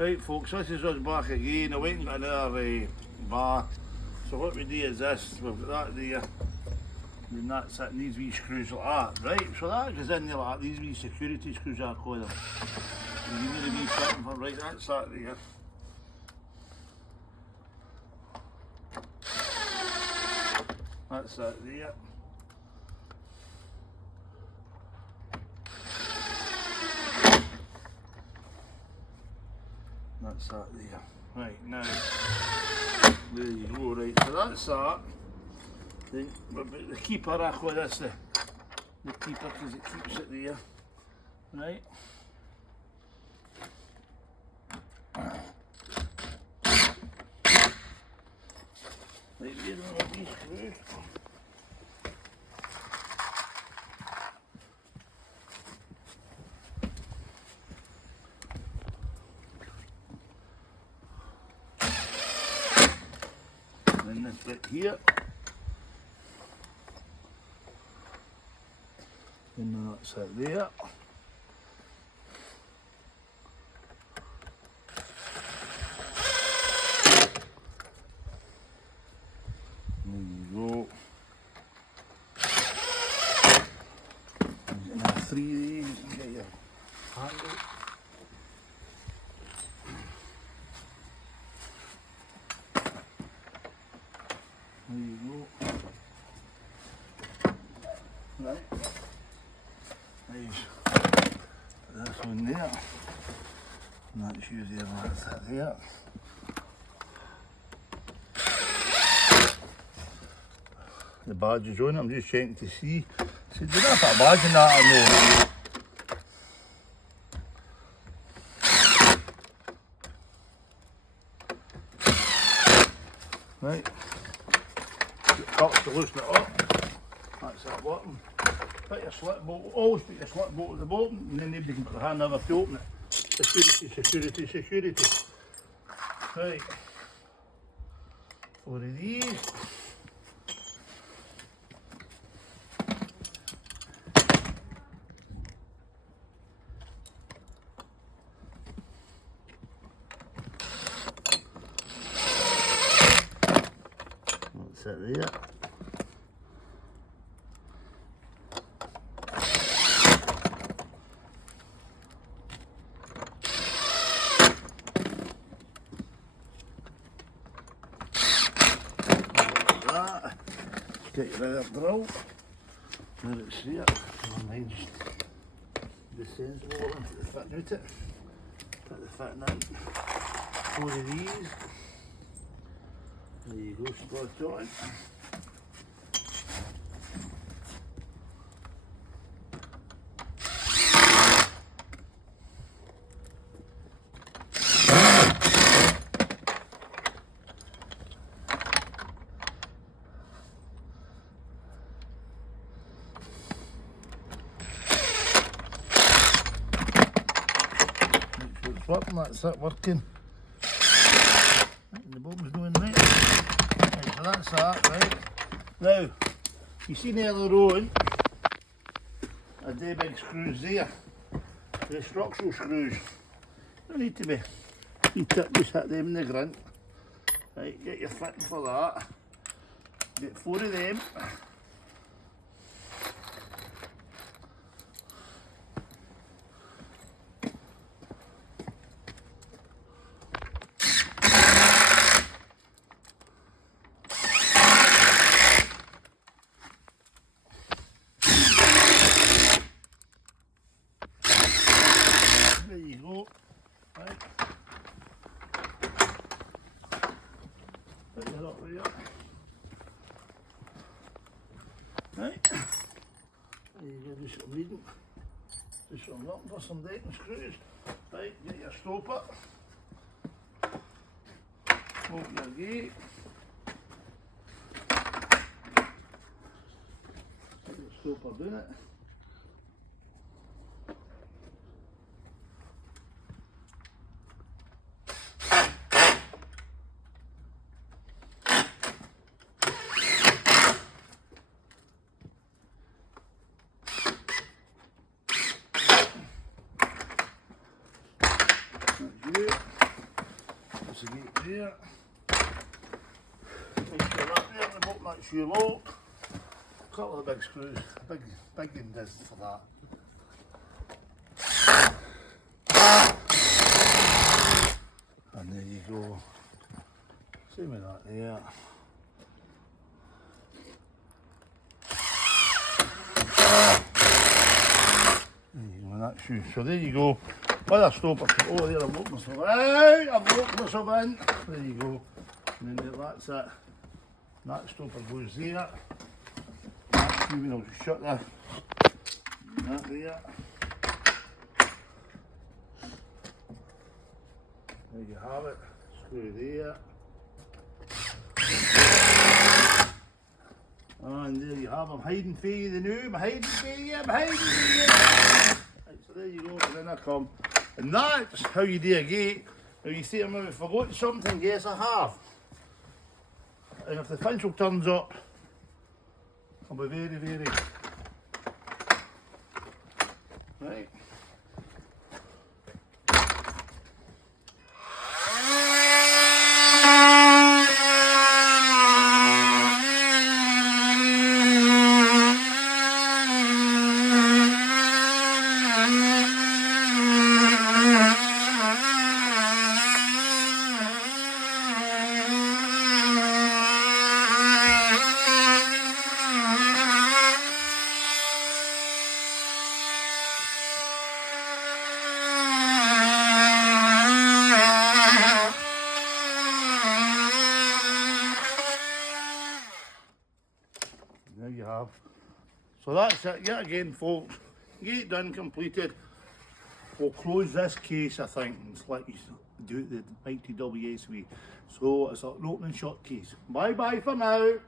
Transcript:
Right folks, this is us back again. I went and got another bar. So what we do is this, we've got that there, and that's it, and these wee screws like that, right? So that goes in there like that, these wee security screws I call them. And you need a wee fitting for, right, that's that there. That's that there. That's that there. Right, now, there you go, right, so that's that. Then, the keeper, I call this the keeper because it keeps it there, right? Right, there are these screws. And this bit here, and that's it there. There you go. And now 3 of these, you can get your handle. There you go. Right. There's this one there. And that's usually that's it there. The badge is on it, I'm just checking to see. So did I put a badge in that or no? Right. Cups to loosen it up. That's that bottom. Put your slip bolt, always put your slip bolt at the bottom, and then nobody can put their hand over to open it. Security, security, security. Right. 4 of these. That's it there. That. Get your other drill. There it's here. Oh, mine's descends more and put the fitting out it. Put the fitting in. 4 of these. There you go, spot on. Working, that's it working. And the bottom's going right. Right, so that's that, right? Now, you seen earlier on, I do big screws there. The structural screws. Don't need to be. You just hit them in the grunt. Right, get your fitting for that. Get 4 of them. There you go. Right. Put that up there. Right. There you go, do some reading. Do some looking for some dating screws. Right, get your stopper. Open your gate. Put your stopper down it. That's it. That's the gate there. Make sure that there, the bottom that's your lock. A couple of big screws, big and disc for that. And there you go. Same with that there. There you go, that shoe. So there you go. With a stopper. Oh, there, I've locked myself out. I've locked myself in. There you go. And then there, that's it. That stopper goes there. That shoe wheel will shut there. That there. There you have it. Screw there. And there you have, I'm hiding for you the new, I'm hiding for you, I'm hiding for you. Right, so there you go, and then I come. And that's how you do a gate. Now you say, I've forgotten something, yes I have. And if the pencil turns up, I'll be very, right. There you have. So that's it, yet again folks, gate done, completed. We'll close this case I think, and let you do it the mighty WSH. So it's an open and shut case. Bye bye for now.